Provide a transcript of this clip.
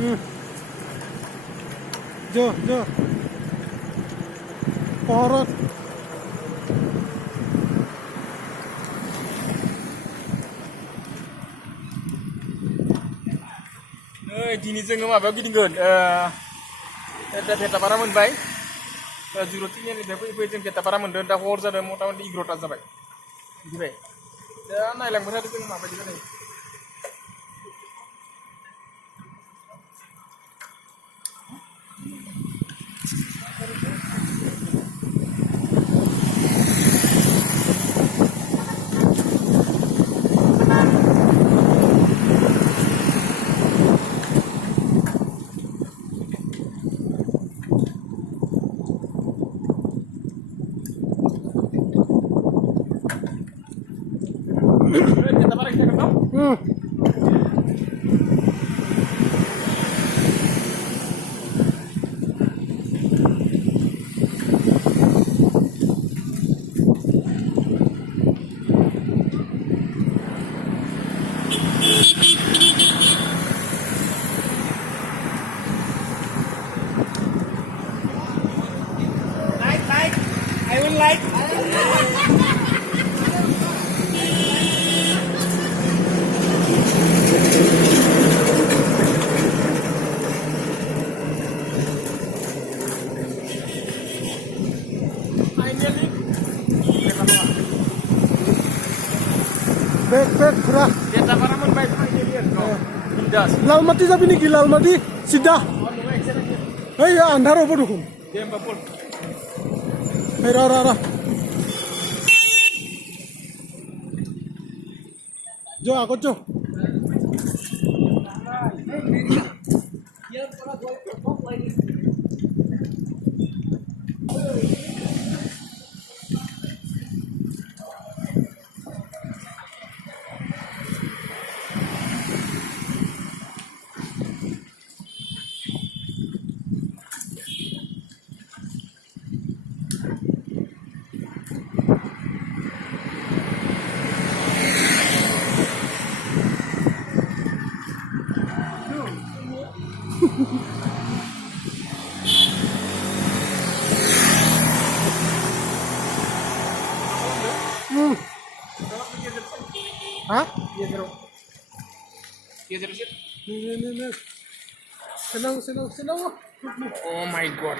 Jo, porot. Dini जोङो माबायाव गिदिंगोन भेटापारा मोनबाय जुरुथिनिफ्राय फैयै जों भेटापारा मोनदों दा हर जादों मथा मथि 11टा जाबाय बिदिबाय दा नायलांबाय थादों जों माबायदि जादों भेटापारा गिदिंगोन न' I will like Back kurang. भेटापारा मोनबाय फाइनेलि बिन्दास Lalmati जाबि नेকি Lalmati सिदा ओइ आन्धारावबो दखुन दे होमबा बल ओइ ra Jo आगत जो Hah? गेजेराव sit Nih. Senang. oh my god